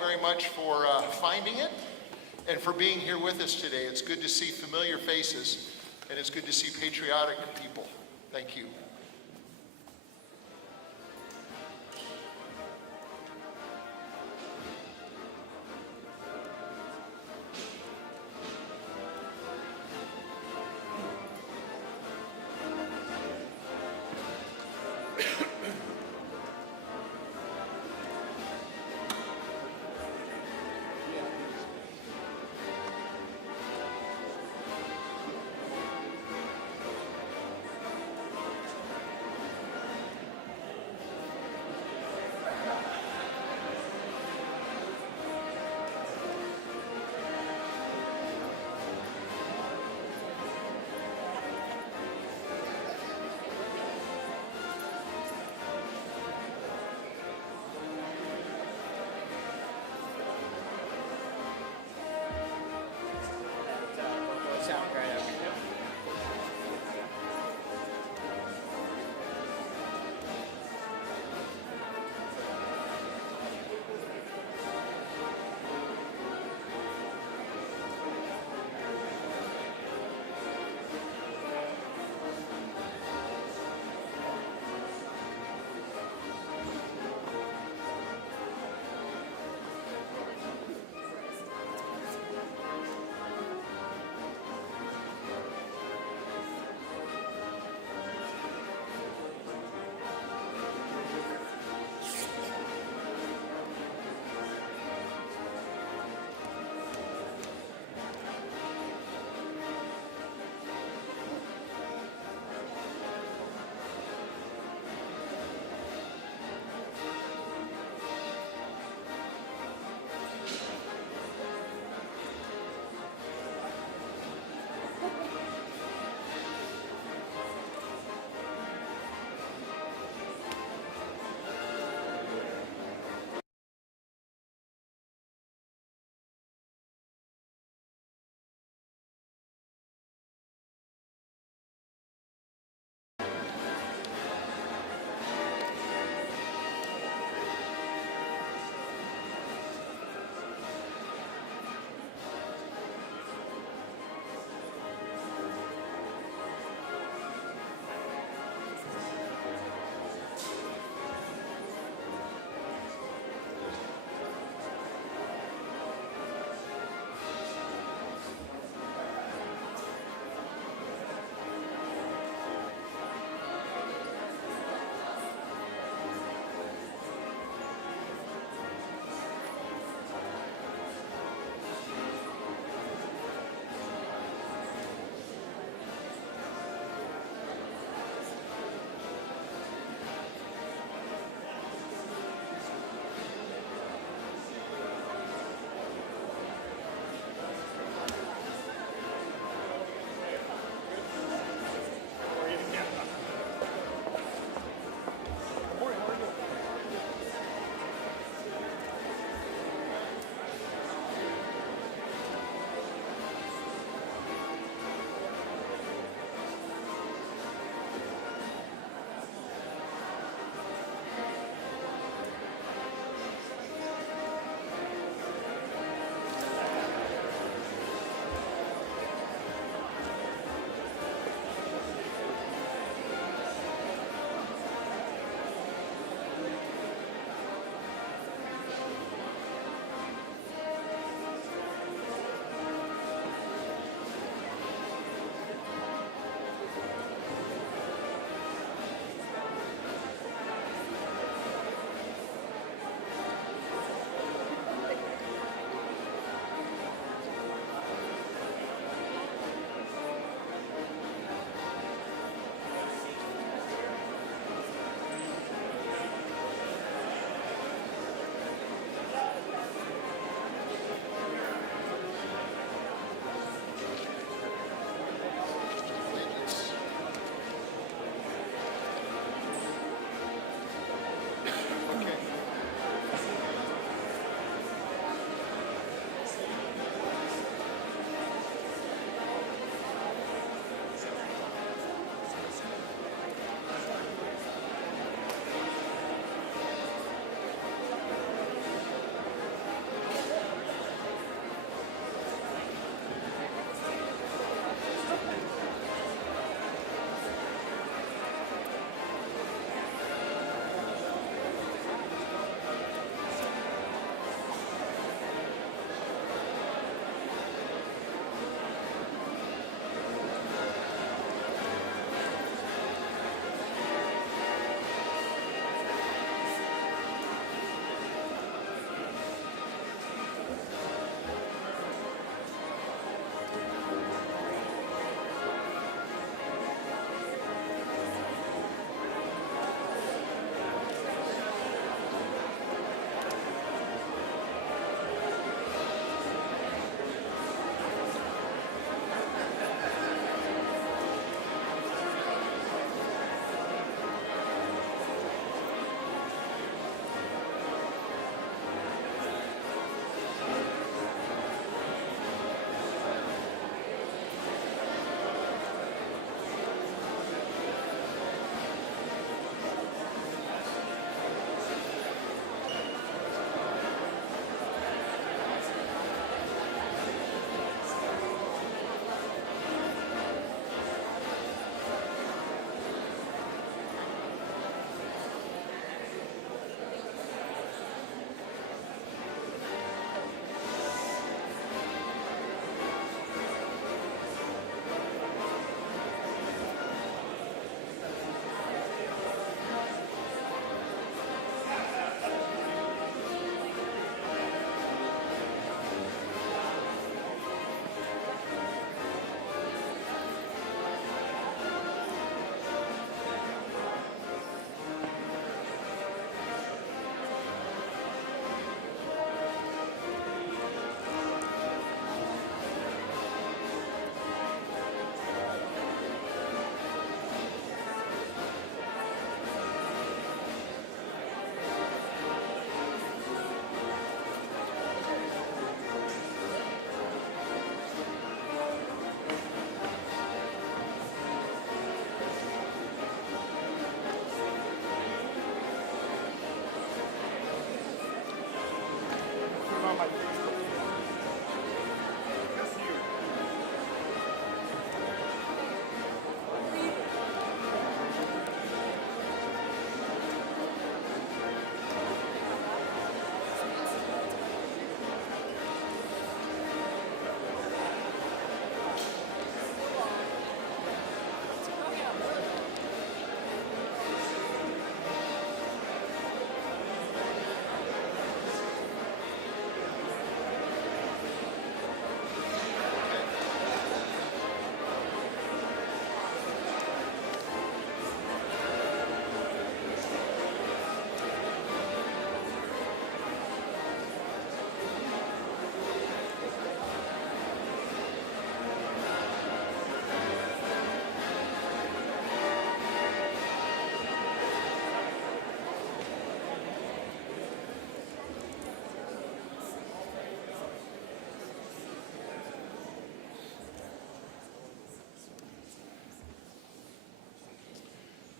very much for finding it and for being here with us today. It's good to see familiar faces, and it's good to see patriotic people. Thank you.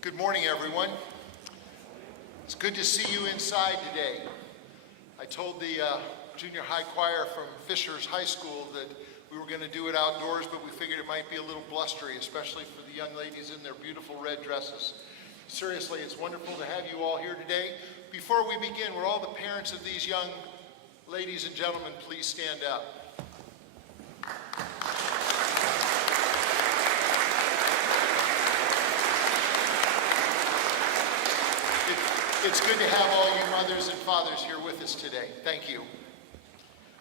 Good morning, everyone. It's good to see you inside today. I told the junior high choir from Fishers High School that we were going to do it outdoors, but we figured it might be a little blustery, especially for the young ladies in their beautiful red dresses. Seriously, it's wonderful to have you all here today. Before we begin, will all the parents of these young ladies and gentlemen please stand up? It's good to have all you mothers and fathers here with us today. Thank you.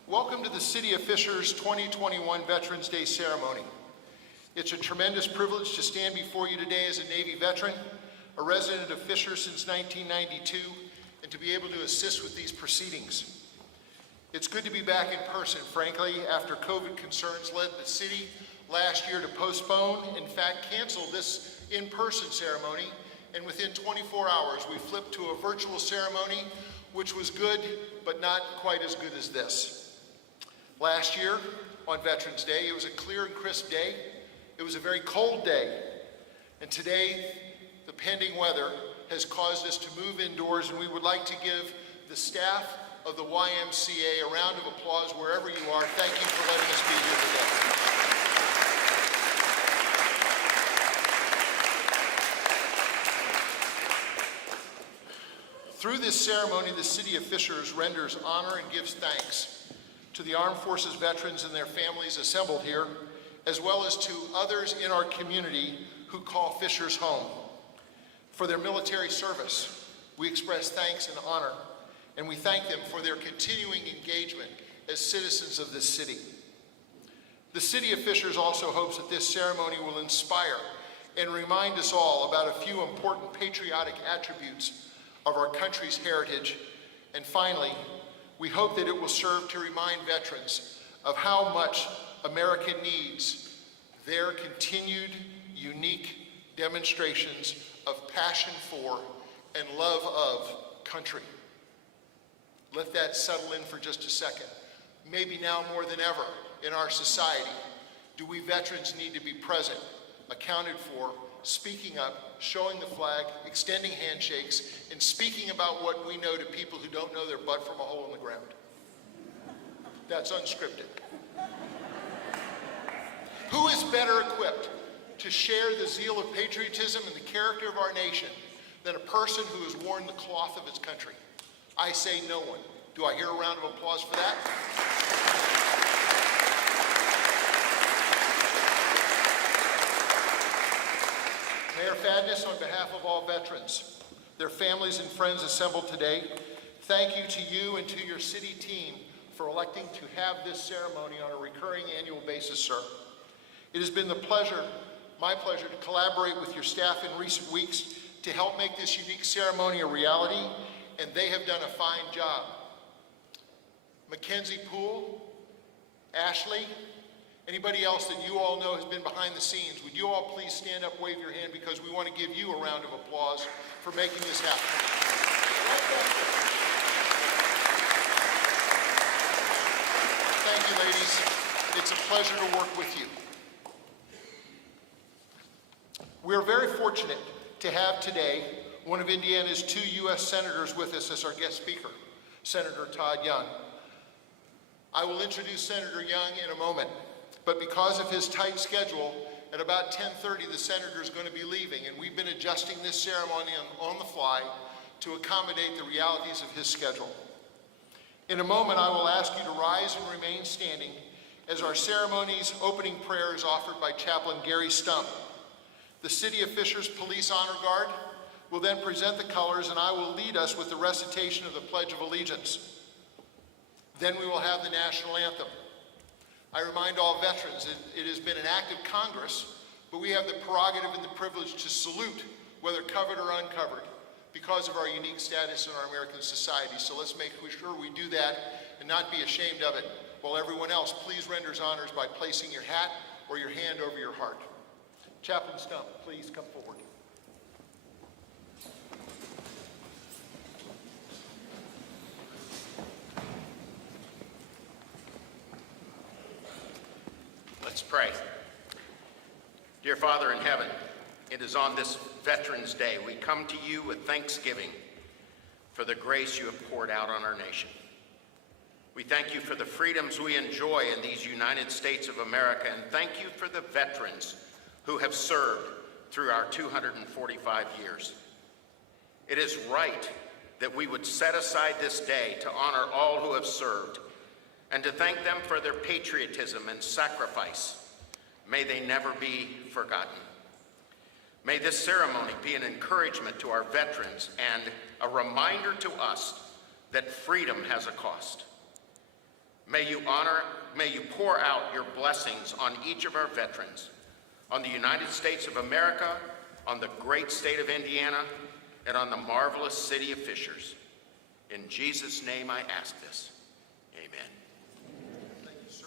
Welcome to the City of Fishers 2021 Veterans Day ceremony. It's a tremendous privilege to stand before you today as a Navy veteran, a resident of Fishers since 1992, and to be able to assist with these proceedings. It's good to be back in person, frankly, after COVID concerns led the city last year to postpone, in fact, cancel this in-person ceremony. And within 24 hours, we flipped to a virtual ceremony, which was good, but not quite as good as this. Last year, on Veterans Day, it was a clear and crisp day. It was a very cold day. And today, the pending weather has caused us to move indoors, and we would like to give the staff of the YMCA a round of applause wherever you are. Thank you for letting us be here today. Through this ceremony, the City of Fishers renders honor and gives thanks to the Armed Forces veterans and their families assembled here, as well as to others in our community who call Fishers home. For their military service, we express thanks and honor, and we thank them for their continuing engagement as citizens of this city. The City of Fishers also hopes that this ceremony will inspire and remind us all about a few important patriotic attributes of our country's heritage. And finally, we hope that it will serve to remind veterans of how much America needs their continued unique demonstrations of passion for and love of country. Let that settle in for just a second. Maybe now more than ever in our society, do we veterans need to be present, accounted for, speaking up, showing the flag, extending handshakes, and speaking about what we know to people who don't know their butt from a hole in the ground. That's unscripted. Who is better equipped to share the zeal of patriotism and the character of our nation than a person who has worn the cloth of its country? I say no one. Do I hear a round of applause for that? Mayor Fadness, on behalf of all veterans, their families and friends assembled today, thank you to you and to your city team for electing to have this ceremony on a recurring annual basis, sir. It has been my pleasure to collaborate with your staff in recent weeks to help make this unique ceremony a reality, and they have done a fine job. Mackenzie Poole, Ashley, anybody else that you all know has been behind the scenes, would you all please stand up, wave your hand, because we want to give you a round of applause for making this happen. Thank you, ladies. It's a pleasure to work with you. We're very fortunate to have today one of Indiana's 2 U.S. senators with us as our guest speaker, Senator Todd Young. I will introduce Senator Young in a moment, but because of his tight schedule, at about 10:30 the senator is going to be leaving, and we've been adjusting this ceremony on the fly to accommodate the realities of his schedule. In a moment, I will ask you to rise and remain standing as our ceremony's opening prayer is offered by Chaplain Gary Stump. The City of Fishers Police Honor Guard will then present the colors, and I will lead us with the recitation of the Pledge of Allegiance. Then we will have the national anthem. I remind all veterans that it has been an act of Congress, but we have the prerogative and the privilege to salute, whether covered or uncovered, because of our unique status in our American society. So let's make sure we do that and not be ashamed of it, while everyone else please renders honors by placing your hat or your hand over your heart. Chaplain Stump, please come forward. Let's pray. Dear Father in heaven, it is on this Veterans Day we come to you with thanksgiving for the grace you have poured out on our nation. We thank you for the freedoms we enjoy in these United States of America, and thank you for the veterans who have served through our 245 years. It is right that we would set aside this day to honor all who have served and to thank them for their patriotism and sacrifice. May they never be forgotten. May this ceremony be an encouragement to our veterans and a reminder to us that freedom has a cost. May you pour out your blessings on each of our veterans, on the United States of America, on the great state of Indiana, and on the marvelous city of Fishers. In Jesus' name I ask this. Amen. Thank you, sir.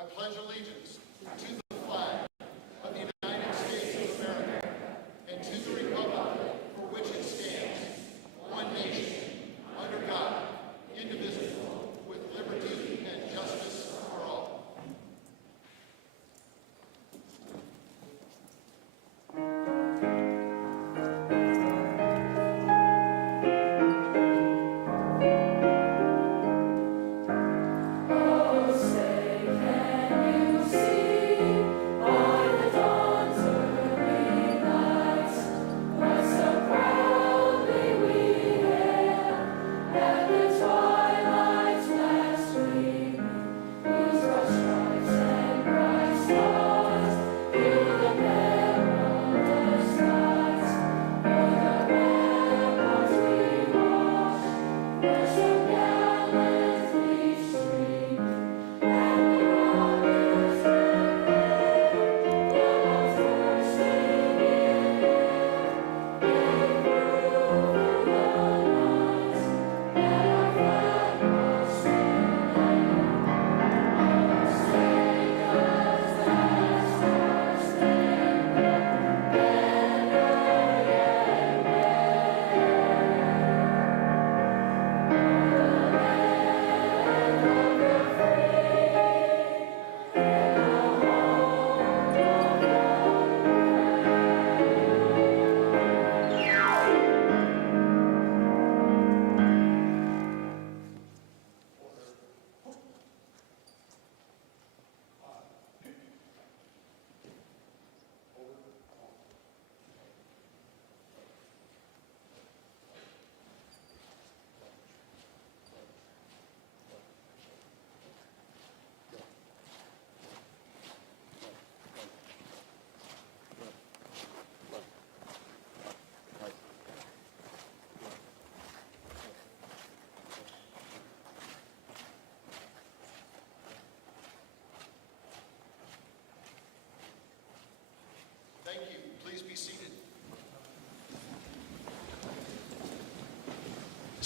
I pledge allegiance to the flag of the United States of America and to the republic for which it stands, one nation, under God, indivisible, with liberty and justice for all. Oh, say, can you see?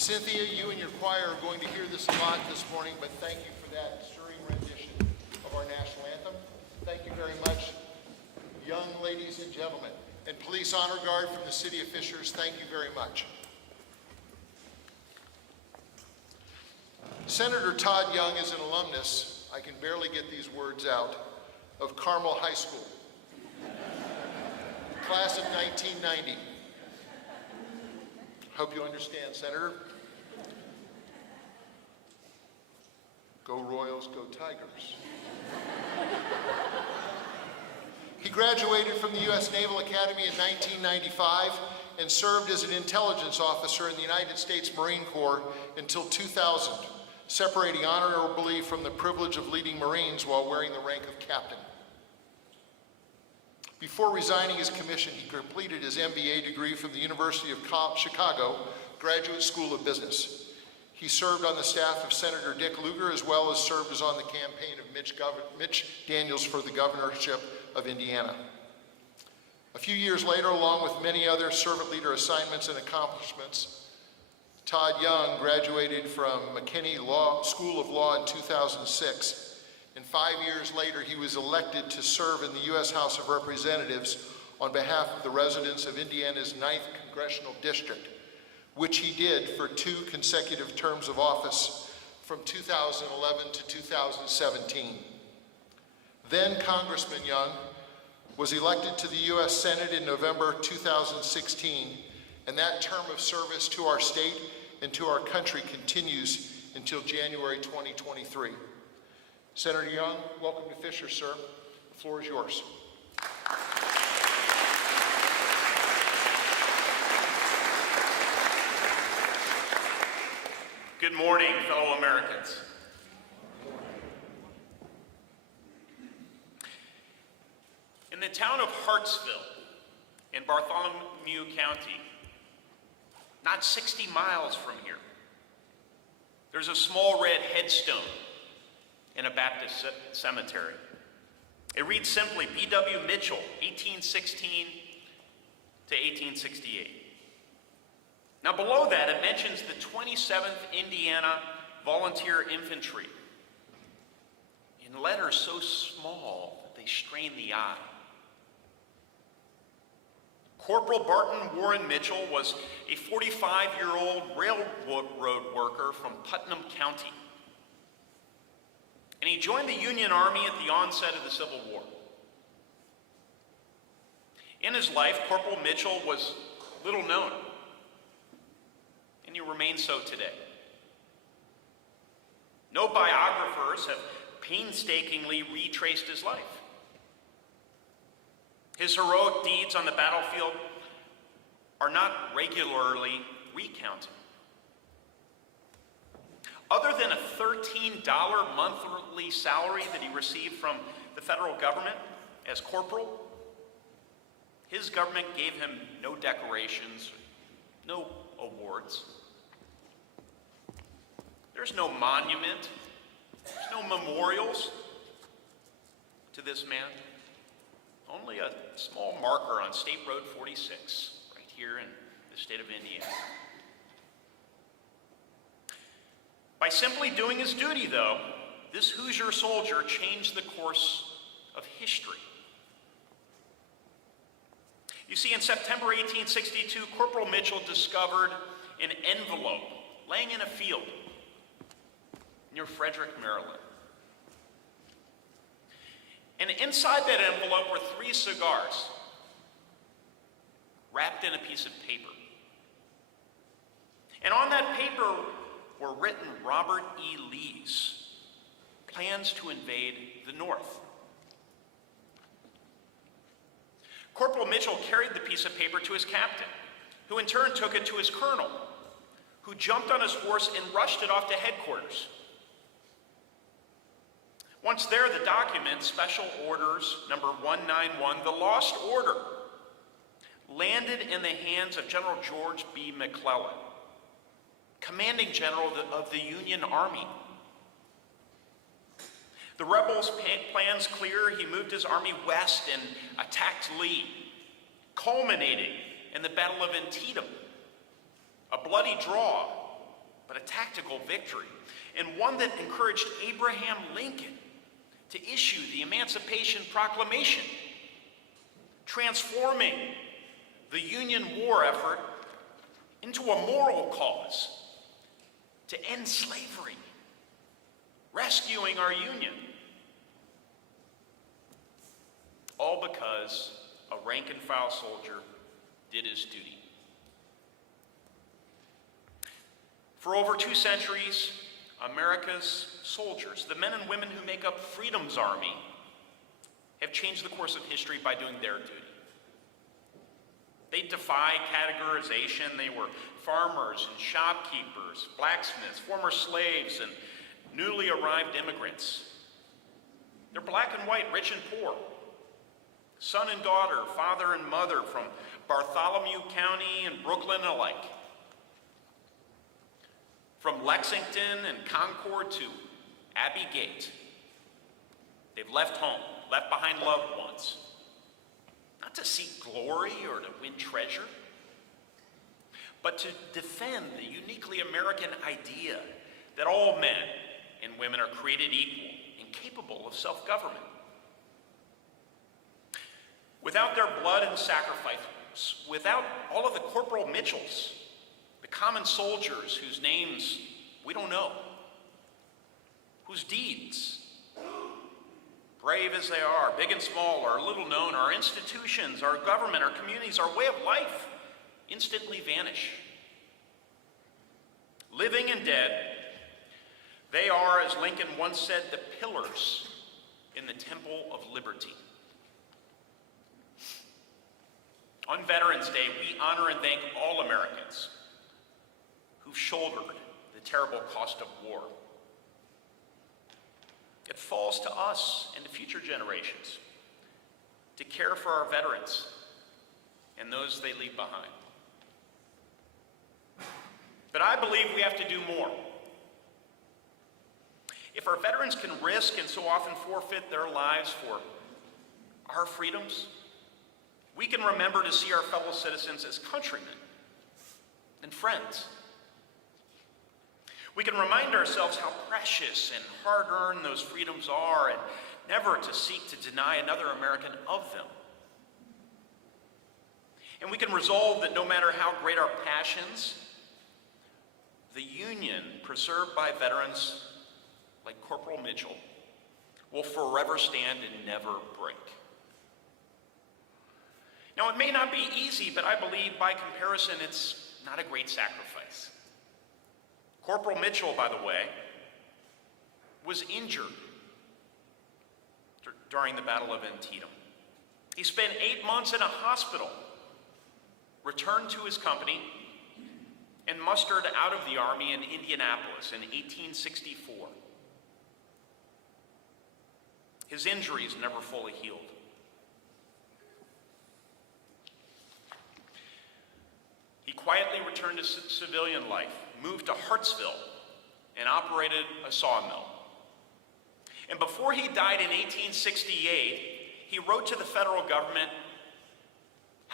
Cynthia, you and your choir are going to hear this a lot this morning, but thank you for that stirring rendition of our national anthem. Thank you very much, young ladies and gentlemen. And Police Honor Guard from the City of Fishers, thank you very much. Senator Todd Young is an alumnus, I can barely get these words out, of Carmel High School, class of 1990. Hope you understand, Senator. Go Royals, go Tigers. He graduated from the U.S. Naval Academy in 1995 and served as an intelligence officer in the United States Marine Corps until 2000, separating honorably from the privilege of leading Marines while wearing the rank of captain. Before resigning his commission, he completed his MBA degree from the University of Chicago Graduate School of Business. He served on the staff of Senator Dick Lugar, as well as served as on the campaign of Mitch Daniels for the governorship of Indiana. A few years later, along with many other servant leader assignments and accomplishments, Todd Young graduated from McKinney School of Law in 2006. And 5 years later, he was elected to serve in the U.S. House of Representatives on behalf of the residents of Indiana's 9th Congressional District, which he did for 2 consecutive terms of office from 2011 to 2017. Then Congressman Young was elected to the U.S. Senate in November 2016, and that term of service to our state and to our country continues until January 2023. Senator Young, welcome to Fishers, sir. The floor is yours. Good morning, fellow Americans. In the town of Hartsville in Bartholomew County, not 60 miles from here, there's a small red headstone in a Baptist cemetery. It reads simply, B.W. Mitchell, 1816 to 1868. Now below that, it mentions the 27th Indiana Volunteer Infantry in letters so small that they strain the eye. Corporal Barton Warren Mitchell was a 45-year-old railroad worker from Putnam County. And he joined the Union Army at the onset of the Civil War. In his life, Corporal Mitchell was little known, and he remains so today. No biographers have painstakingly retraced his life. His heroic deeds on the battlefield are not regularly recounted. Other than a $13 monthly salary that he received from the federal government as corporal, his government gave him no decorations, no awards. There's no monument, there's no memorials to this man. Only a small marker on State Road 46, right here in the state of Indiana. By simply doing his duty, though, this Hoosier soldier changed the course of history. You see, in September 1862, Corporal Mitchell discovered an envelope laying in a field near Frederick, Maryland. And inside that envelope were 3 cigars wrapped in a piece of paper. And on that paper were written Robert E. Lee's plans to invade the North. Corporal Mitchell carried the piece of paper to his captain, who in turn took it to his colonel, who jumped on his horse and rushed it off to headquarters. Once there, the document, Special Orders number 191, the Lost Order, landed in the hands of General George B. McClellan, commanding general of the Union Army. The rebels' plans clear, he moved his army west and attacked Lee, culminating in the Battle of Antietam, a bloody draw but a tactical victory, and one that encouraged Abraham Lincoln to issue the Emancipation Proclamation, transforming the Union war effort into a moral cause to end slavery, rescuing our Union. All because a rank-and-file soldier did his duty. For over 2 centuries, America's soldiers, the men and women who make up Freedom's Army, have changed the course of history by doing their duty. They defy categorization. They were farmers and shopkeepers, blacksmiths, former slaves, and newly arrived immigrants. They're black and white, rich and poor, son and daughter, father and mother, from Bartholomew County and Brooklyn alike. From Lexington and Concord to Abbey Gate, they've left home, left behind loved ones, not to seek glory or to win treasure, but to defend the uniquely American idea that all men and women are created equal and capable of self-government. Without their blood and sacrifice, without all of the Corporal Mitchells, the common soldiers whose names we don't know, whose deeds, brave as they are, big and small, or little known, our institutions, our government, our communities, our way of life instantly vanish. Living and dead, they are, as Lincoln once said, the pillars in the temple of liberty. On Veterans Day, we honor and thank all Americans who've shouldered the terrible cost of war. It falls to us and to future generations to care for our veterans and those they leave behind. But I believe we have to do more. If our veterans can risk and so often forfeit their lives for our freedoms, we can remember to see our fellow citizens as countrymen and friends. We can remind ourselves how precious and hard-earned those freedoms are, and never to seek to deny another American of them. And we can resolve that no matter how great our passions, the union preserved by veterans like Corporal Mitchell will forever stand and never break. Now, it may not be easy, but I believe by comparison it's not a great sacrifice. Corporal Mitchell, by the way, was injured during the Battle of Antietam. He spent 8 months in a hospital, returned to his company, and mustered out of the Army in Indianapolis in 1864. His injuries never fully healed. He quietly returned to civilian life, moved to Hartsville, and operated a sawmill. And before he died in 1868, he wrote to the federal government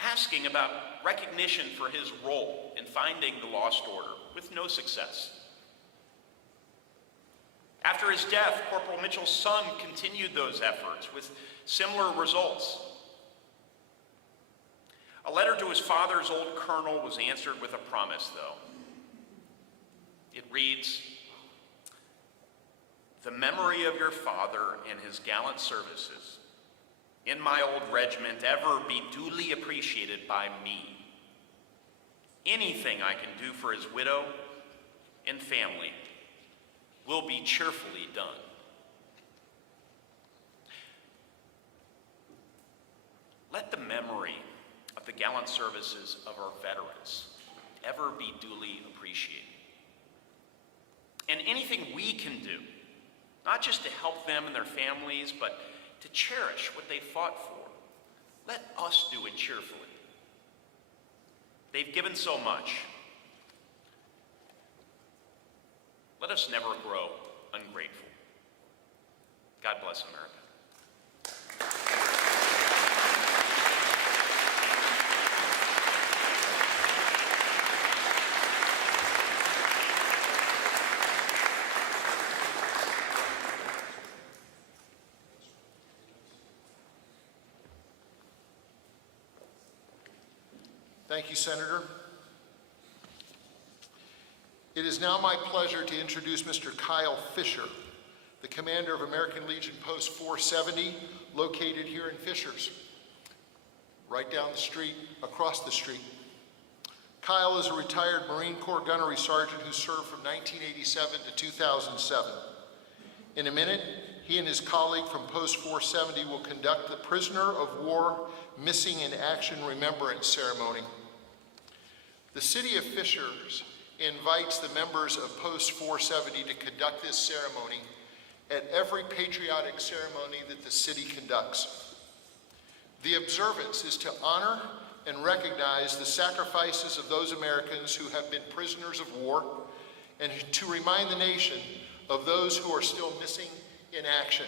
asking about recognition for his role in finding the lost order, with no success. After his death, Corporal Mitchell's son continued those efforts with similar results. A letter to his father's old colonel was answered with a promise, though. It reads, "The memory of your father and his gallant services in my old regiment ever be duly appreciated by me. Anything I can do for his widow and family will be cheerfully done." Let the memory of the gallant services of our veterans ever be duly appreciated. And anything we can do, not just to help them and their families, but to cherish what they fought for, let us do it cheerfully. They've given so much. Let us never grow ungrateful. God bless America. Thank you, Senator. It is now my pleasure to introduce Mr. Kyle Fisher, the commander of American Legion Post 470, located here in Fishers, right down the street, across the street. Kyle is a retired Marine Corps gunnery sergeant who served from 1987 to 2007. In a minute, he and his colleague from Post 470 will conduct the Prisoner of War Missing in Action Remembrance Ceremony. The City of Fishers invites the members of Post 470 to conduct this ceremony at every patriotic ceremony that the city conducts. The observance is to honor and recognize the sacrifices of those Americans who have been prisoners of war and to remind the nation of those who are still missing in action.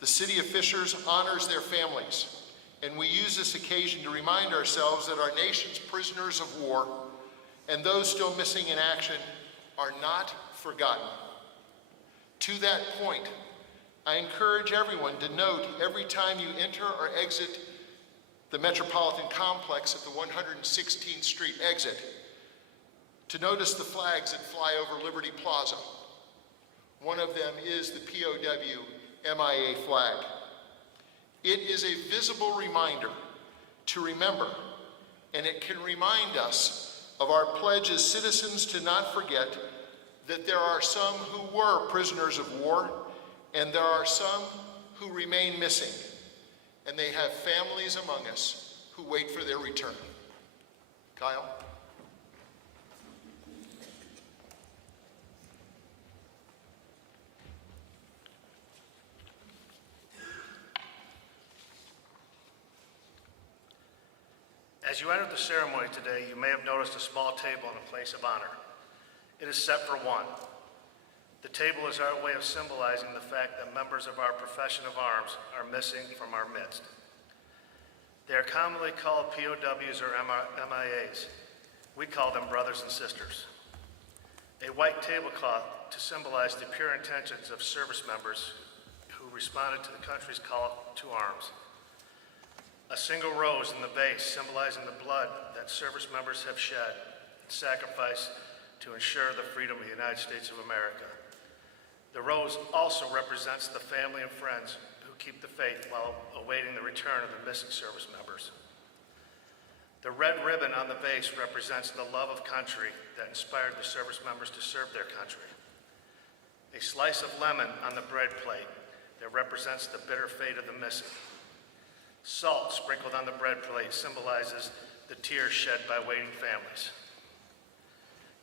The City of Fishers honors their families, and we use this occasion to remind ourselves that our nation's prisoners of war and those still missing in action are not forgotten. To that point, I encourage everyone to note every time you enter or exit the Metropolitan Complex at the 116th Street exit, to notice the flags that fly over Liberty Plaza. One of them is the POW MIA flag. It is a visible reminder to remember, and it can remind us of our pledge as citizens to not forget that there are some who were prisoners of war and there are some who remain missing, and they have families among us who wait for their return. Kyle? As you enter the ceremony today, you may have noticed a small table in a place of honor. It is set for one. The table is our way of symbolizing the fact that members of our profession of arms are missing from our midst. They are commonly called POWs or MIAs. We call them brothers and sisters. A white tablecloth to symbolize the pure intentions of service members who responded to the country's call to arms. A single rose in the base symbolizing the blood that service members have shed and sacrificed to ensure the freedom of the United States of America. The rose also represents the family and friends who keep the faith while awaiting the return of the missing service members. The red ribbon on the base represents the love of country that inspired the service members to serve their country. A slice of lemon on the bread plate that represents the bitter fate of the missing. Salt sprinkled on the bread plate symbolizes the tears shed by waiting families.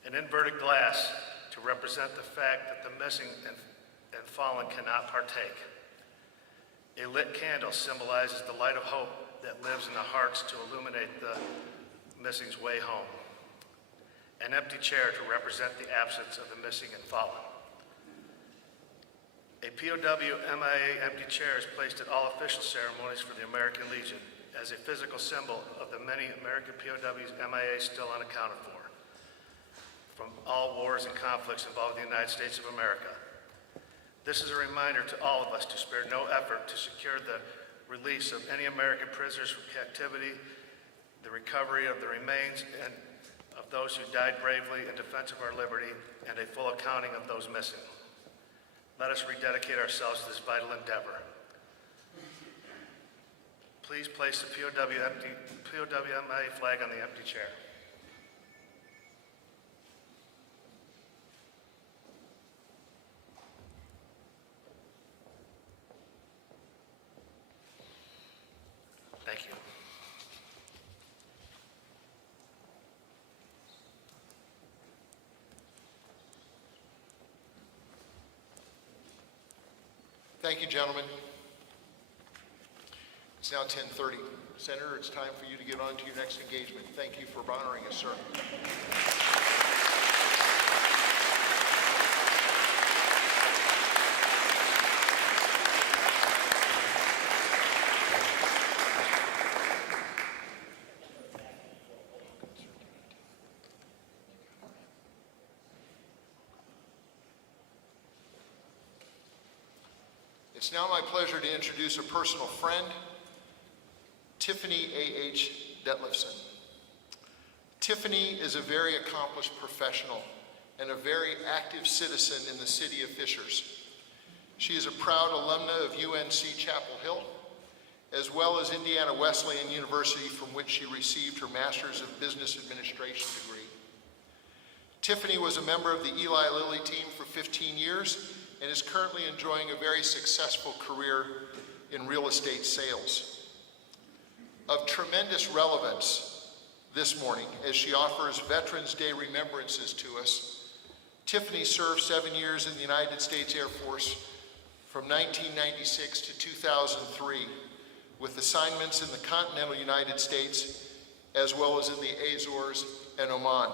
An inverted glass to represent the fact that the missing and fallen cannot partake. A lit candle symbolizes the light of hope that lives in the hearts to illuminate the missing's way home. An empty chair to represent the absence of the missing and fallen. A POW MIA empty chair is placed at all official ceremonies for the American Legion as a physical symbol of the many American POWs MIA still unaccounted for from all wars and conflicts involving the United States of America. This is a reminder to all of us to spare no effort to secure the release of any American prisoners from captivity, the recovery of the remains and of those who died bravely in defense of our liberty, and a full accounting of those missing. Let us rededicate ourselves to this vital endeavor. Please place the POW MIA flag on the empty chair. Thank you. Thank you, gentlemen. It's now 10:30. Senator, it's time for you to get on to your next engagement. Thank you for honoring us, sir. It's now my pleasure to introduce a personal friend, Tiffany Ah Detlefson. Tiffany is a very accomplished professional and a very active citizen in the city of Fishers. She is a proud alumna of UNC Chapel Hill, as well as Indiana Wesleyan University, from which she received her Master's of Business Administration degree. Tiffany was a member of the Eli Lilly team for 15 years and is currently enjoying a very successful career in real estate sales. Of tremendous relevance this morning, as she offers Veterans Day remembrances to us, Tiffany served 7 years in the United States Air Force from 1996 to 2003, with assignments in the continental United States, as well as in the Azores and Oman.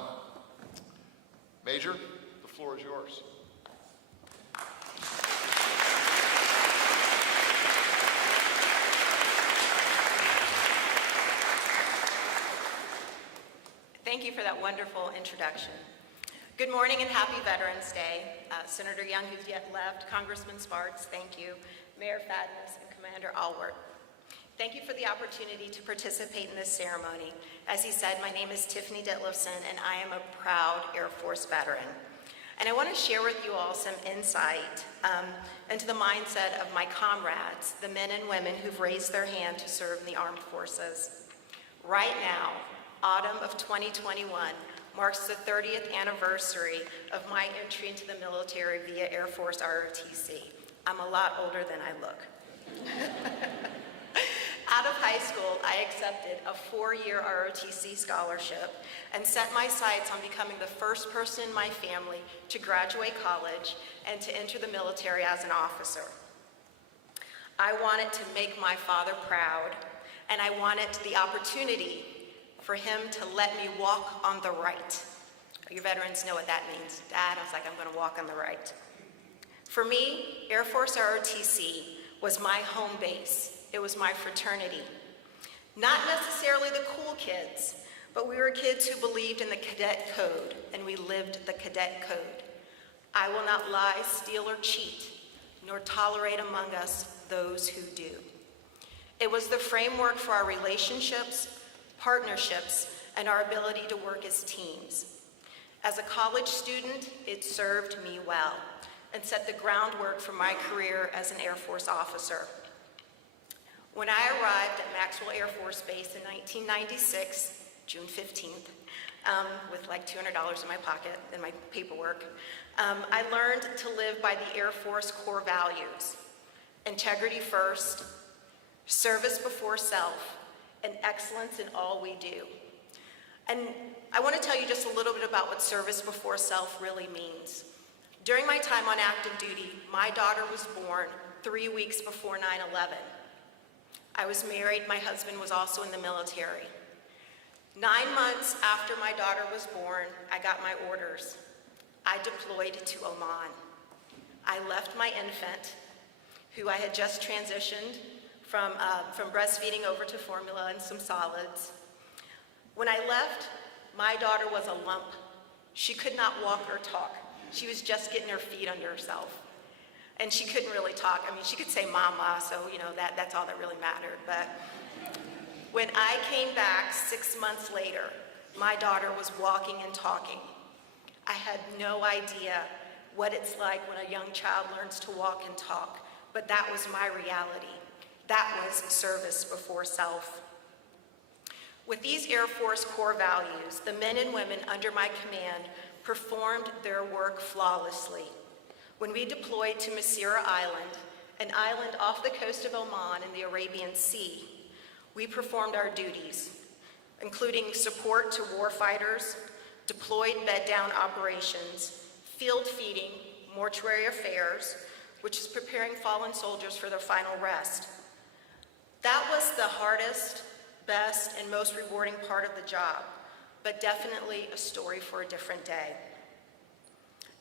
Major, the floor is yours. Thank you for that wonderful introduction. Good morning and happy Veterans Day. Senator Young, who's yet left, Congressman Sparks, thank you, Mayor Fadness, and Commander Allward. Thank you for the opportunity to participate in this ceremony. As he said, my name is Tiffany Detlefson, and I am a proud Air Force veteran. And I want to share with you all some insight into the mindset of my comrades, the men and women who've raised their hand to serve in the armed forces. Right now, autumn of 2021, marks the 30th anniversary of my entry into the military via Air Force ROTC. I'm a lot older than I look. Out of high school, I accepted a 4-year ROTC scholarship and set my sights on becoming the first person in my family to graduate college and to enter the military as an officer. I wanted to make my father proud, and I wanted the opportunity for him to let me walk on the right. Your veterans know what that means. Dad, I was like, I'm gonna walk on the right. For me, Air Force ROTC was my home base. It was my fraternity. Not necessarily the cool kids, but we were kids who believed in the cadet code, and we lived the cadet code. I will not lie, steal, or cheat, nor tolerate among us those who do. It was the framework for our relationships, partnerships, and our ability to work as teams. As a college student, it served me well and set the groundwork for my career as an Air Force officer. When I arrived at Maxwell Air Force Base in 1996, June 15th, with like $200 in my pocket and my paperwork, I learned to live by the Air Force core values: integrity first, service before self, and excellence in all we do. And I want to tell you just a little bit about what service before self really means. During my time on active duty, my daughter was born 3 weeks before 9/11. I was married, my husband was also in the military. 9 months after my daughter was born, I got my orders. I deployed to Oman. I left my infant, who I had just transitioned from breastfeeding over to formula and some solids. When I left, my daughter was a lump. She could not walk or talk. She was just getting her feet under herself. And she couldn't really talk. I mean, she could say mama, so that's all that really mattered. But when I came back 6 months later, my daughter was walking and talking. I had no idea what it's like when a young child learns to walk and talk, but that was my reality. That was service before self. With these Air Force core values, the men and women under my command performed their work flawlessly. When we deployed to Masira Island, an island off the coast of Oman in the Arabian Sea, we performed our duties, including support to warfighters, deployed bed-down operations, field feeding, mortuary affairs, which is preparing fallen soldiers for their final rest. That was the hardest, best, and most rewarding part of the job, but definitely a story for a different day.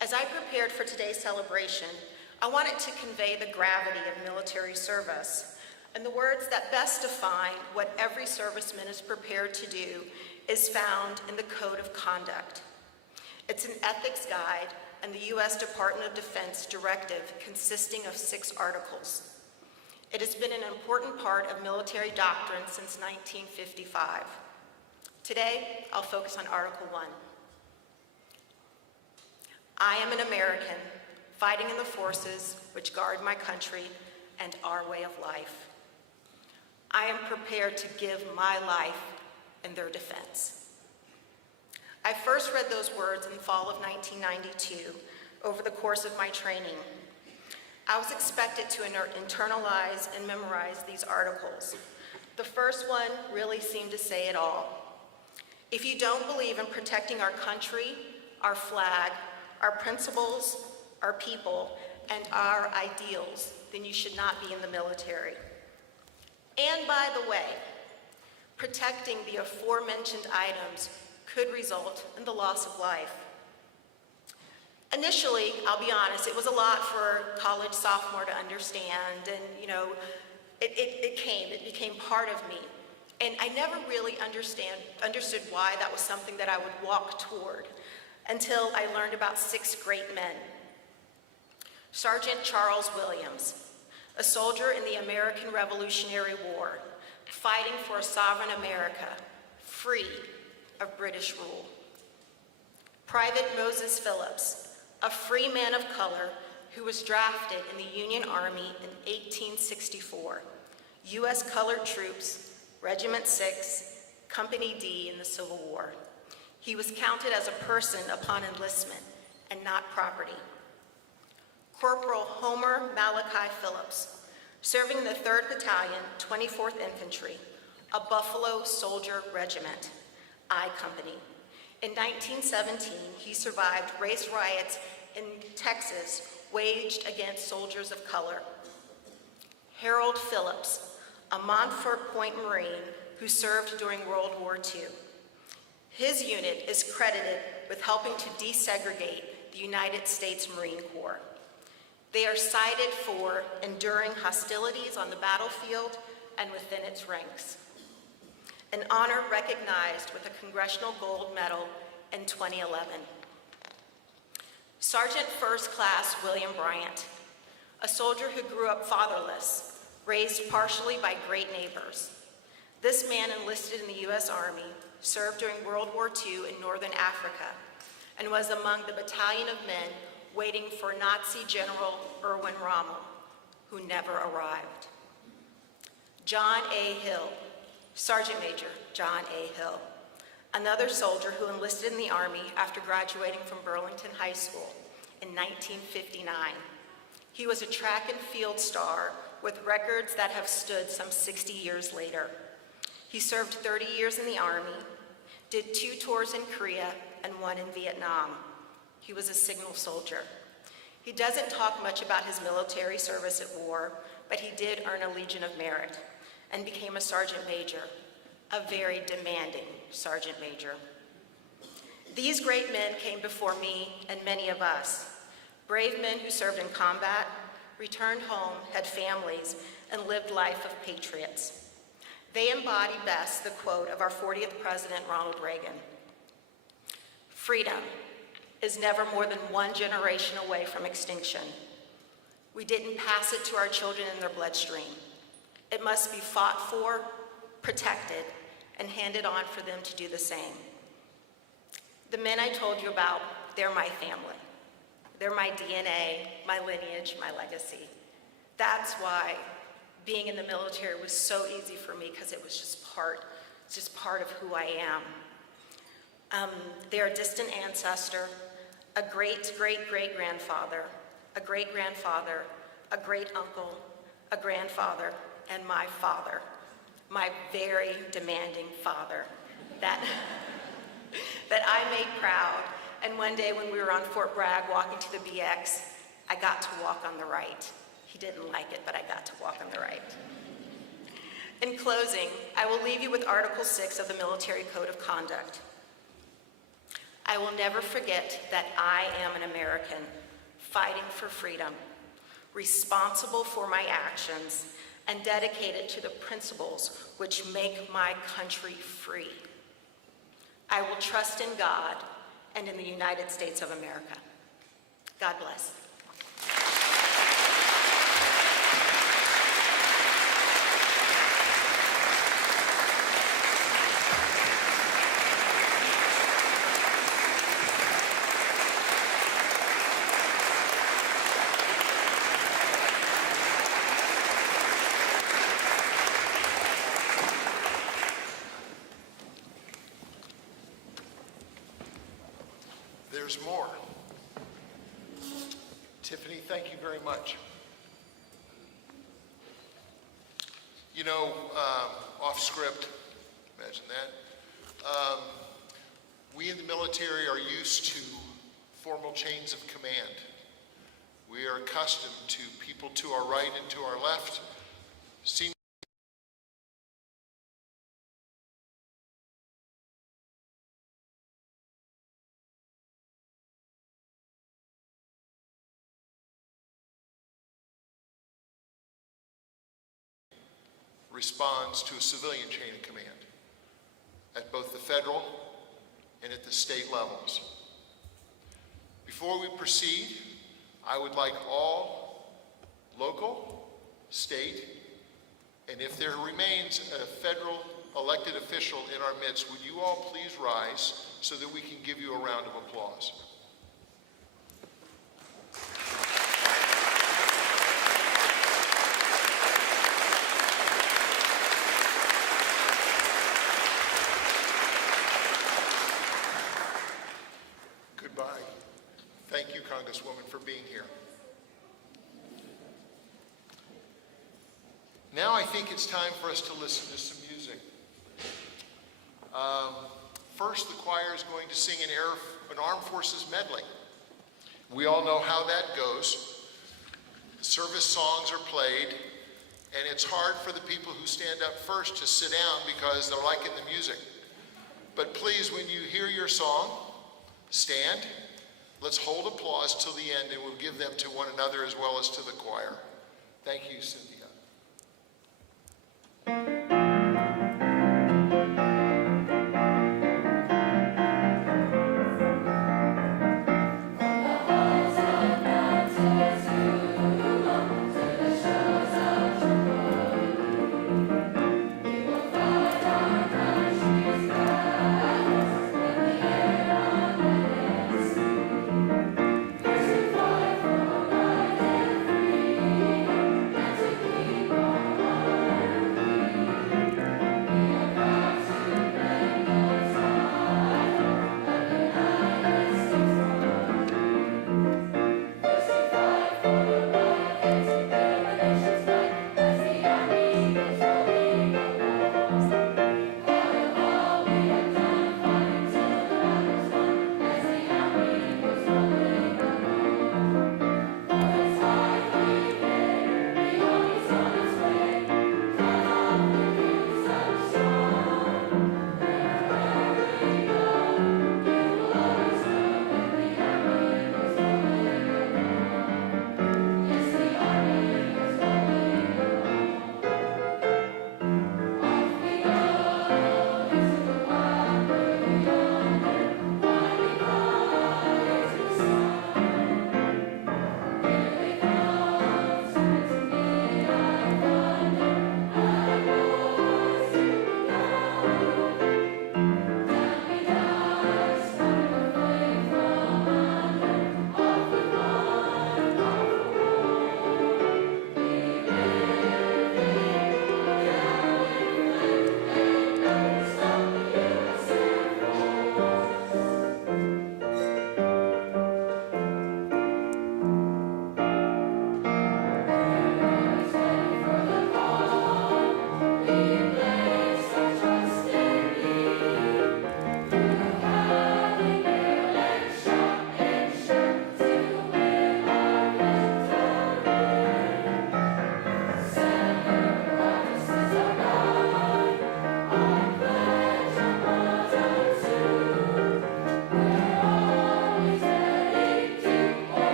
As I prepared for today's celebration, I wanted to convey the gravity of military service, and the words that best define what every serviceman is prepared to do is found in the Code of Conduct. It's an ethics guide and the U.S. Department of Defense directive consisting of 6 articles. It has been an important part of military doctrine since 1955. Today, I'll focus on Article 1. I am an American fighting in the forces which guard my country and our way of life. I am prepared to give my life in their defense. I first read those words in the fall of 1992 over the course of my training. I was expected to internalize and memorize these articles. The first one really seemed to say it all. If you don't believe in protecting our country, our flag, our principles, our people, and our ideals, then you should not be in the military. And by the way, protecting the aforementioned items could result in the loss of life. Initially, I'll be honest, it was a lot for a college sophomore to understand, and it became part of me. And I never really understood why that was something that I would walk toward until I learned about 6 great men. Sergeant Charles Williams, a soldier in the American Revolutionary War, fighting for a sovereign America, free of British rule. Private Moses Phillips, a free man of color who was drafted in the Union Army in 1864, U.S. colored troops, Regiment 6, Company D in the Civil War. He was counted as a person upon enlistment and not property. Corporal Homer Malachi Phillips, serving in the 3rd Battalion, 24th Infantry, a Buffalo Soldier Regiment, I Company. In 1917, he survived race riots in Texas waged against soldiers of color. Harold Phillips, a Montfort Point Marine who served during World War II. His unit is credited with helping to desegregate the United States Marine Corps. They are cited for enduring hostilities on the battlefield and within its ranks. An honor recognized with a Congressional Gold Medal in 2011. Sergeant First Class William Bryant, a soldier who grew up fatherless, raised partially by great neighbors. This man enlisted in the U.S. Army, served during World War II in Northern Africa, and was among the battalion of men waiting for Nazi General Erwin Rommel, who never arrived. John A. Hill, Sergeant Major John A. Hill, another soldier who enlisted in the Army after graduating from Burlington High School in 1959. He was a track and field star with records that have stood some 60 years later. He served 30 years in the Army, did 2 tours in Korea and 1 in Vietnam. He was a signal soldier. He doesn't talk much about his military service at war, but he did earn a Legion of Merit and became a sergeant major, a very demanding sergeant major. These great men came before me and many of us, brave men who served in combat, returned home, had families, and lived life of patriots. They embody best the quote of our 40th President, Ronald Reagan: "Freedom is never more than 1 generation away from extinction. We didn't pass it to our children in their bloodstream. It must be fought for, protected, and handed on for them to do the same." The men I told you about, they're my family. They're my DNA, my lineage, my legacy. That's why being in the military was so easy for me, because it was just part of who I am. They're a distant ancestor, a great-great-great-grandfather, a great-grandfather, a great-uncle, a grandfather, and my father, my very demanding father that I made proud. And one day when we were on Fort Bragg walking to the BX, I got to walk on the right. He didn't like it, but I got to walk on the right. In closing, I will leave you with Article 6 of the Military Code of Conduct. I will never forget that I am an American fighting for freedom, responsible for my actions, and dedicated to the principles which make my country free. I will trust in God and in the United States of America. God bless. Tiffany, thank you very much. You know, off script, imagine that. We in the military are used to formal chains of command. We are accustomed to people to our right and to our left. Senior responds to a civilian chain of command at both the federal and at the state levels. Before we proceed, I would like all local, state, and if there remains a federal elected official in our midst, would you all please rise so that we can give you a round of applause? Goodbye. Thank you, Congresswoman, for being here. Now I think it's time for us to listen to some music. First, the choir is going to sing an Armed Forces medley. We all know how that goes. Service songs are played, and it's hard for the people who stand up first to sit down because they're liking the music. But please, when you hear your song, stand. Let's hold applause till the end, and we'll give them to one another as well as to the choir. Thank you, Cynthia. Together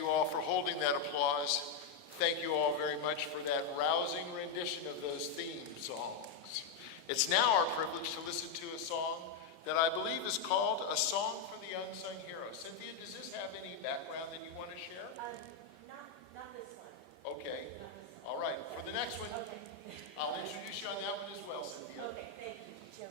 you all for holding that applause. Thank you all very much for that rousing rendition of those theme songs. It's now our privilege to listen to a song that I believe is called A Song for the Unsung Hero. Cynthia, does this have any background that you want to share? Not this one. Okay. All right. For the next one, Okay. I'll introduce you on that one as well, Cynthia. Okay, thank you, Jim.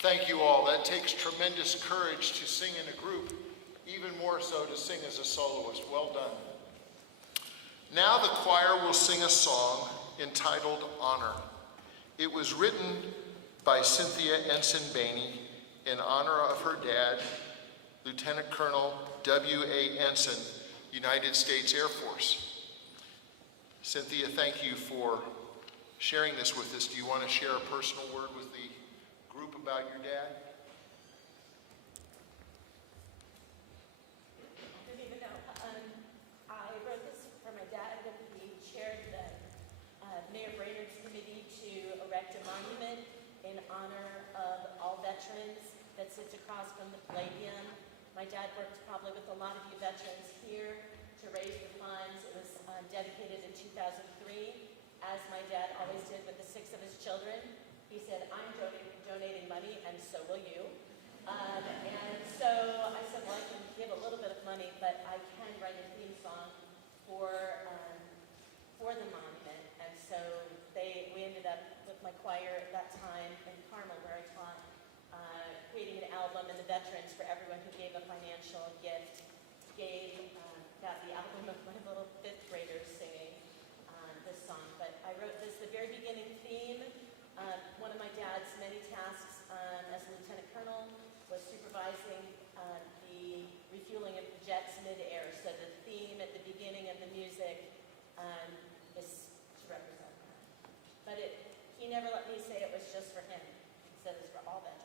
Thank you all. That takes tremendous courage to sing in a group, even more so to sing as a soloist. Well done. Now the choir will sing a song entitled Honor. It was written by Cynthia Ensign Bainey in honor of her dad, Lieutenant Colonel W.A. Ensign, United States Air Force. Cynthia, thank you for sharing this with us. Do you want to share a personal word with the group about your dad? I didn't even know. I wrote this for my dad when he chaired the Mayor Brainerd's committee to erect a monument in honor of all veterans that sits across from the Palladium. My dad worked probably with a lot of you veterans here to raise the funds. It was dedicated in 2003, as my dad always did with the 6 of his children. He said, I'm donating money, and so will you. And so I said, well, I can give a little bit of money, but I can write a theme song for the monument. And so we ended up with my choir at that time in Carmel, where I taught, creating an album, and the veterans, for everyone who gave a financial gift, got the album of my little 5th graders singing. and the music is to represent that. But he never let me say it was just for him. He said it was for all veterans.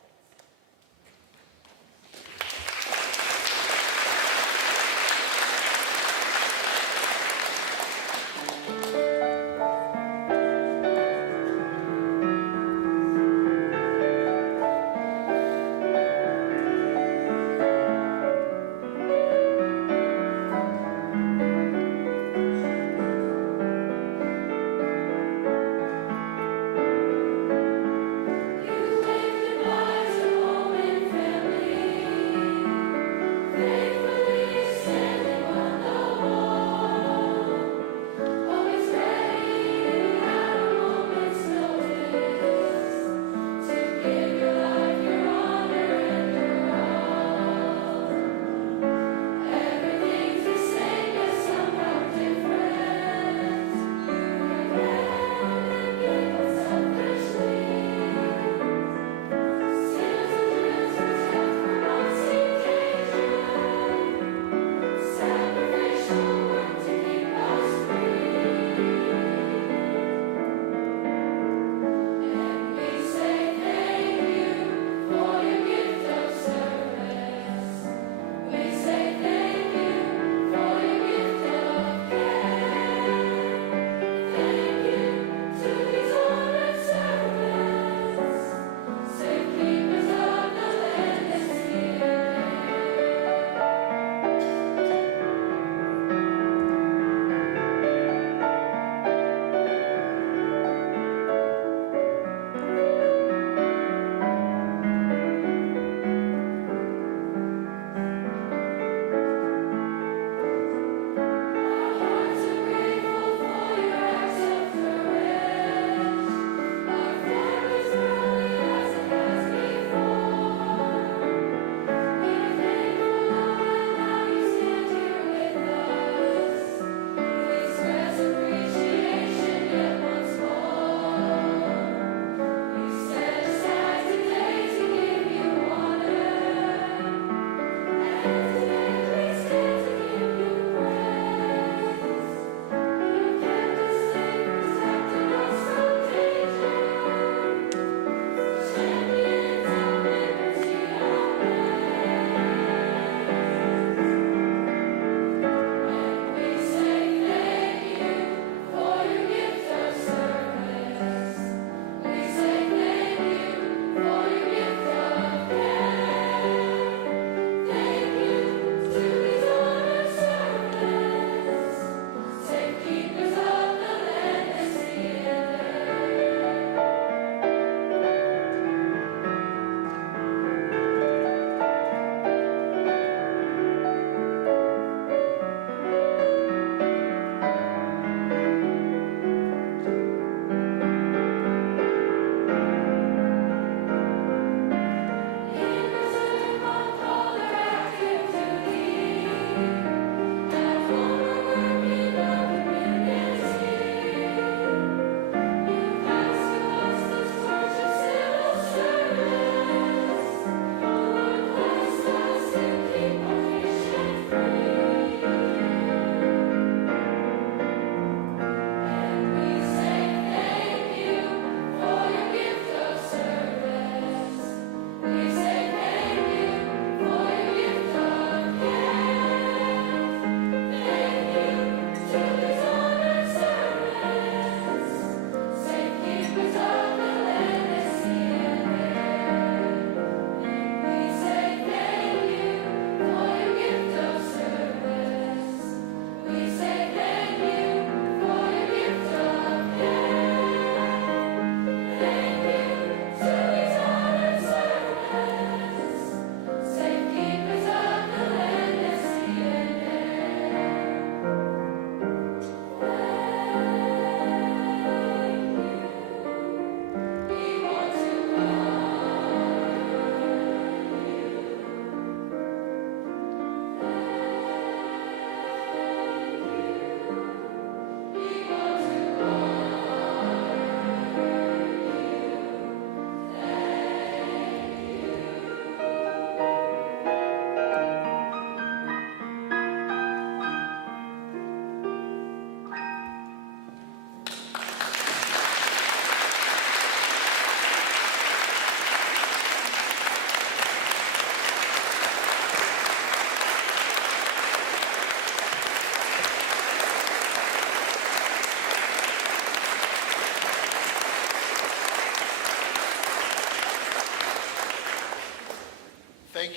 You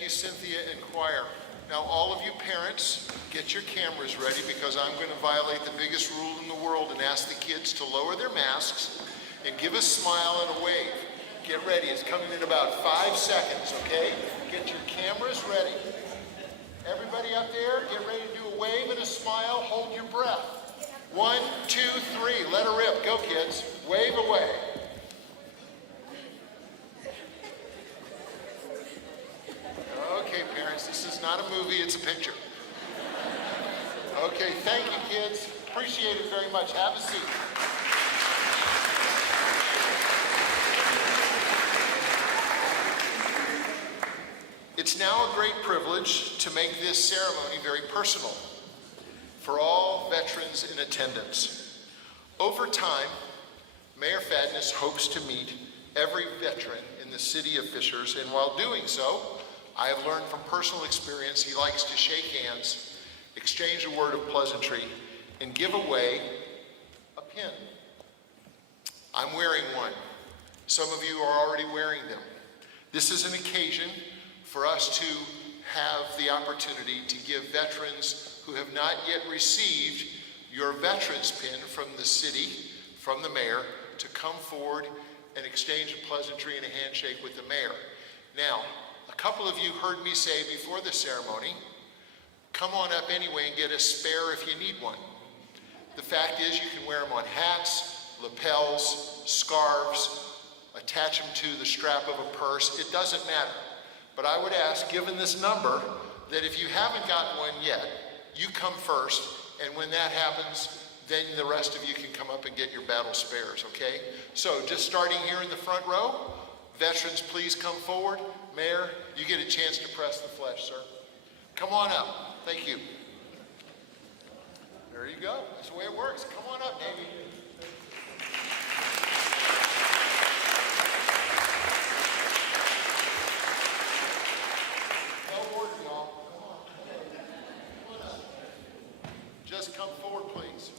you, Cynthia and choir. Now, all of you parents, get your cameras ready because I'm going to violate the biggest rule in the world and ask the kids to lower their masks and give a smile and a wave. Get ready. It's coming in about 5 seconds, okay? Get your cameras ready. Everybody up there, get ready to do a wave and a smile. Hold your breath. 1, 2, 3. Let her rip. Go, kids. Wave away. Okay, parents, this is not a movie, it's a picture. Okay, thank you, kids. Appreciate it very much. Have a seat. It's now a great privilege to make this ceremony very personal for all veterans in attendance. Over time, Mayor Fadness hopes to meet every veteran in the city of Fishers, and while doing so, I have learned from personal experience he likes to shake hands, exchange a word of pleasantry, and give away a pin. I'm wearing one. Some of you are already wearing them. This is an occasion for us to have the opportunity to give veterans who have not yet received your veterans pin from the city, from the mayor, to come forward and exchange a pleasantry and a handshake with the mayor. Now, a couple of you heard me say before the ceremony, come on up anyway and get a spare if you need one. The fact is you can wear them on hats, lapels, scarves, attach them to the strap of a purse. It doesn't matter. But I would ask, given this number, that if you haven't got one yet, you come first, and when that happens, then the rest of you can come up and get your battle spares, okay? So just starting here in the front row, veterans, please come forward. Mayor, you get a chance to press the flesh, sir. Come on up. Thank you. There you go. That's the way it works. Come on up, Navy. No order, y'all. Come on. Come on up. Just come forward, please.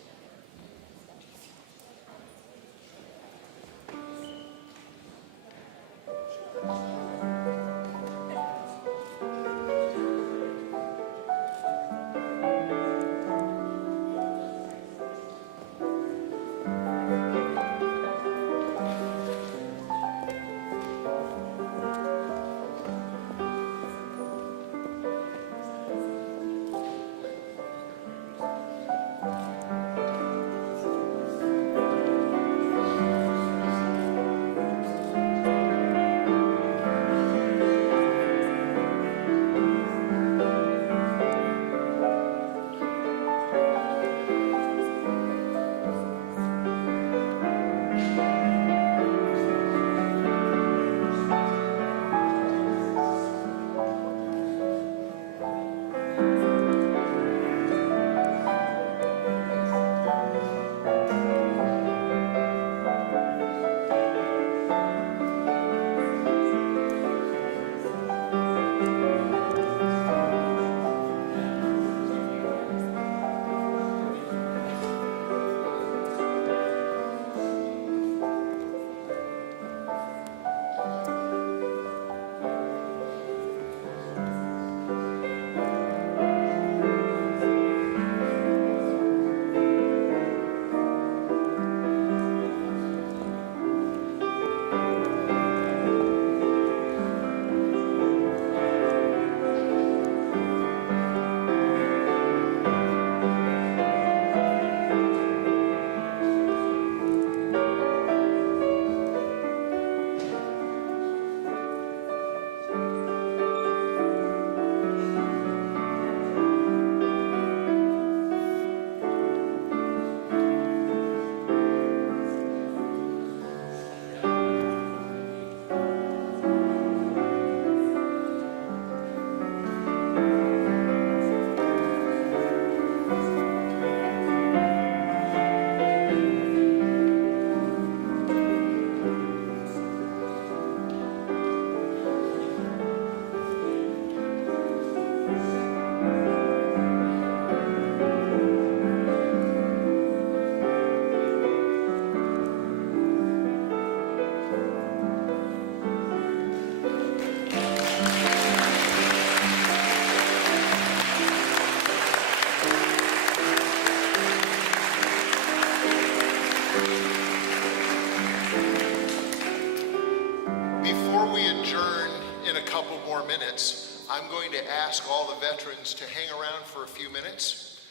going to ask all the veterans to hang around for a few minutes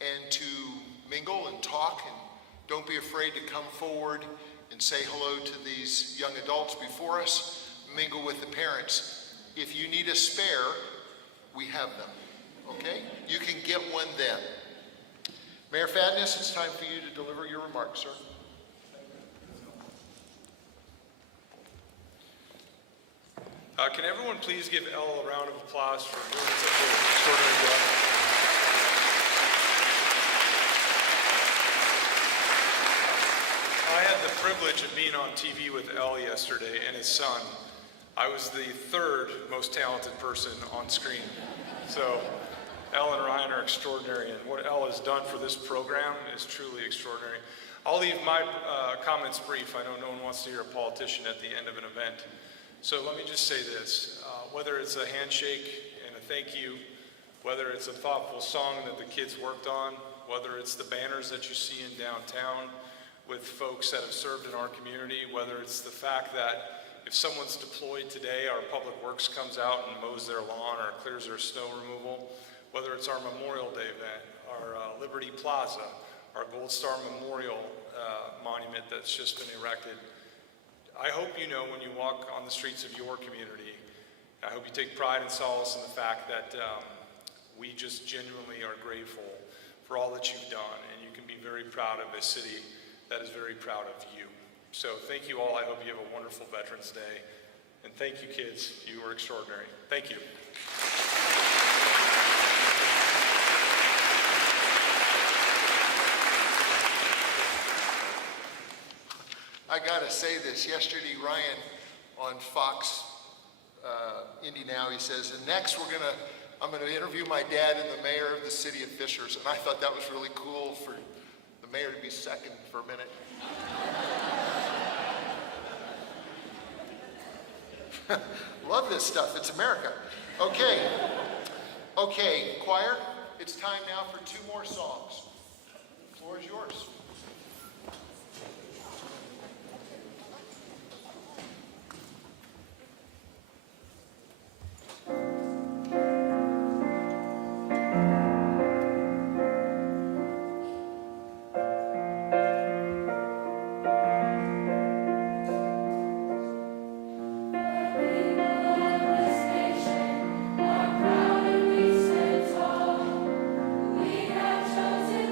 and to mingle and talk, and don't be afraid to come forward and say hello to these young adults before us, mingle with the parents. If you need a spare, we have them, okay? You can get one then. Mayor Fadness, it's time for you to deliver your remarks, sir. Can everyone please give Elle a round of applause for doing such an extraordinary job? I had the privilege of being on TV with Elle yesterday and his son. I was the third most talented person on screen. So Elle and Ryan are extraordinary, and what Elle has done for this program is truly extraordinary. I'll leave my comments brief. I know no one wants to hear a politician at the end of an event. So let me just say this, whether it's a handshake and a thank you, whether it's a thoughtful song that the kids worked on, whether it's the banners that you see in downtown with folks that have served in our community, whether it's the fact that if someone's deployed today, our Public Works comes out and mows their lawn or clears their snow removal, whether it's our Memorial Day event, our Liberty Plaza, our Gold Star Memorial monument that's just been erected. I hope you know when you walk on the streets of your community, I hope you take pride and solace in the fact that we just genuinely are grateful for all that you've done, and you can be very proud of a city that is very proud of you. So thank you all. I hope you have a wonderful Veterans Day, and thank you, kids. You were extraordinary. Thank you. I gotta say this, yesterday Ryan on Fox Indy Now, he says, and next I'm gonna interview my dad and the mayor of the city of Fishers. And I thought that was really cool for the mayor to be second for a minute. Love this stuff, it's America. Okay, choir, it's time now for 2 more songs. The floor is yours. We have chosen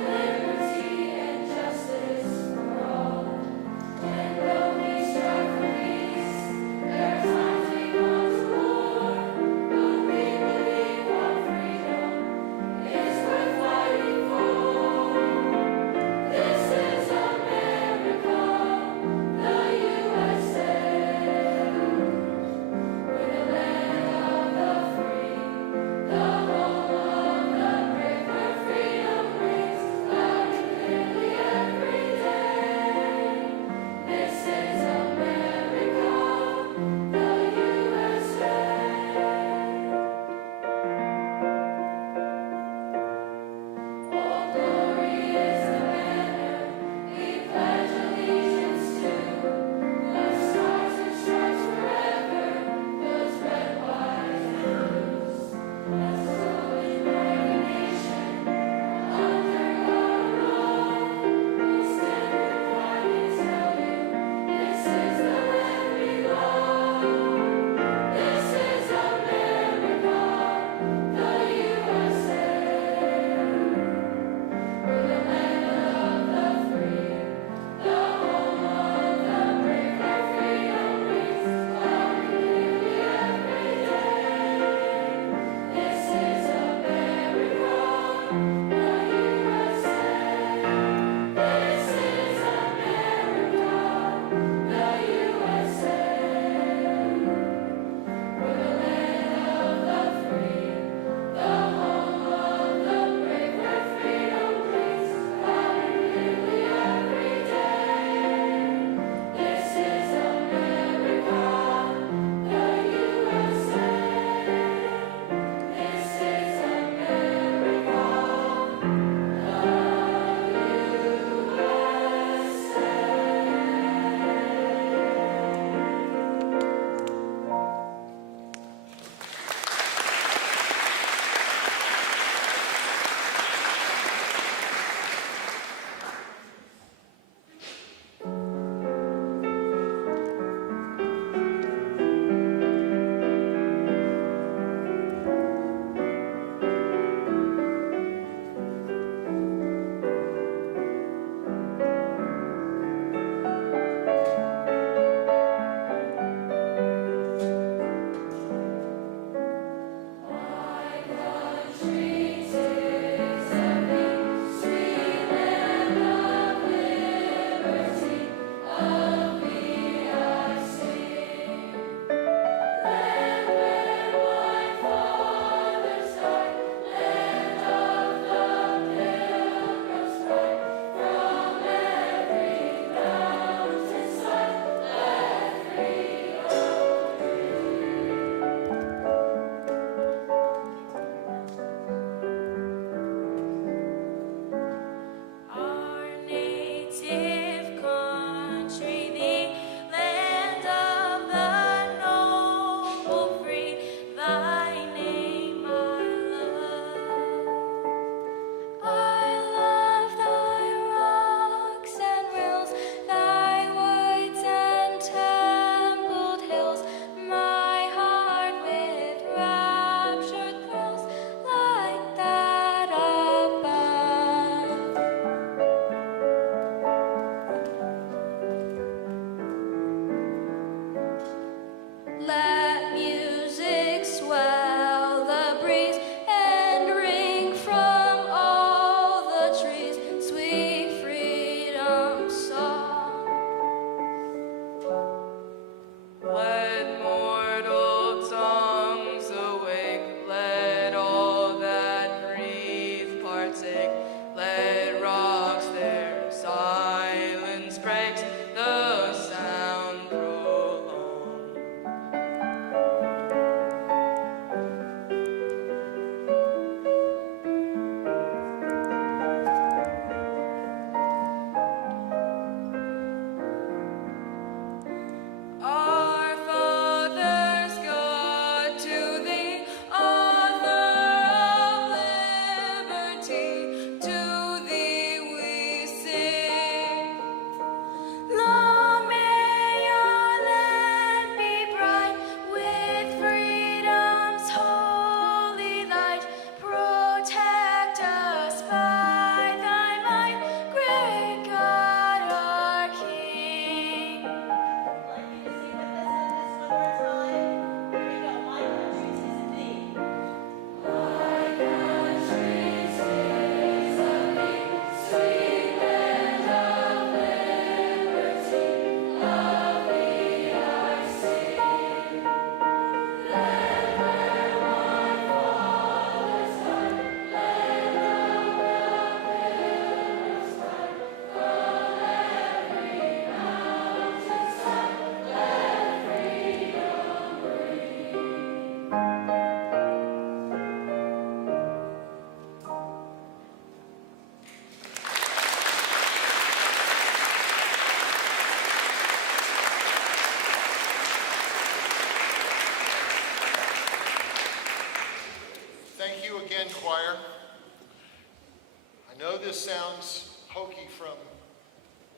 sounds hokey from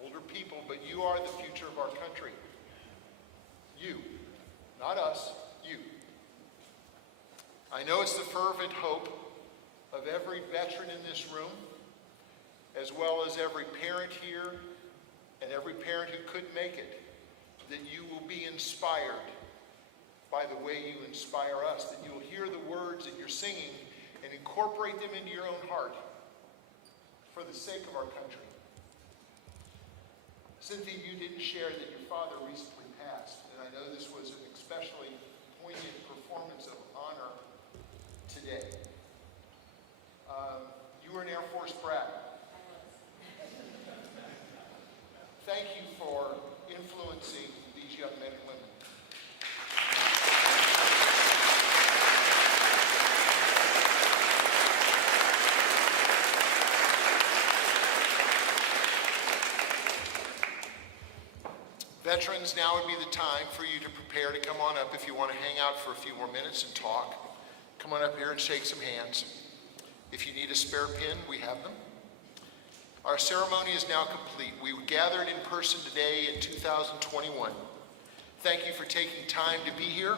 older people, but you are the future of our country. You, not us, you. I know it's the fervent hope of every veteran in this room, as well as every parent here and every parent who couldn't make it, that you will be inspired by the way you inspire us, that you'll hear the words that you're singing and incorporate them into your own heart for the sake of our country. Cynthia, you didn't share that your father recently passed, and I know this was an especially poignant performance of honor today. You were an Air Force brat. Thank you for influencing these young men and women. Veterans, now would be the time for you to prepare to come on up if you want to hang out for a few more minutes and talk. Come on up here and shake some hands. If you need a spare pin, we have them. Our ceremony is now complete. We gathered in person today in 2021. Thank you for taking time to be here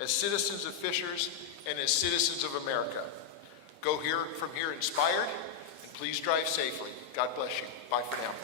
as citizens of Fishers and as citizens of America. Go from here inspired, and please drive safely. God bless you. Bye for now.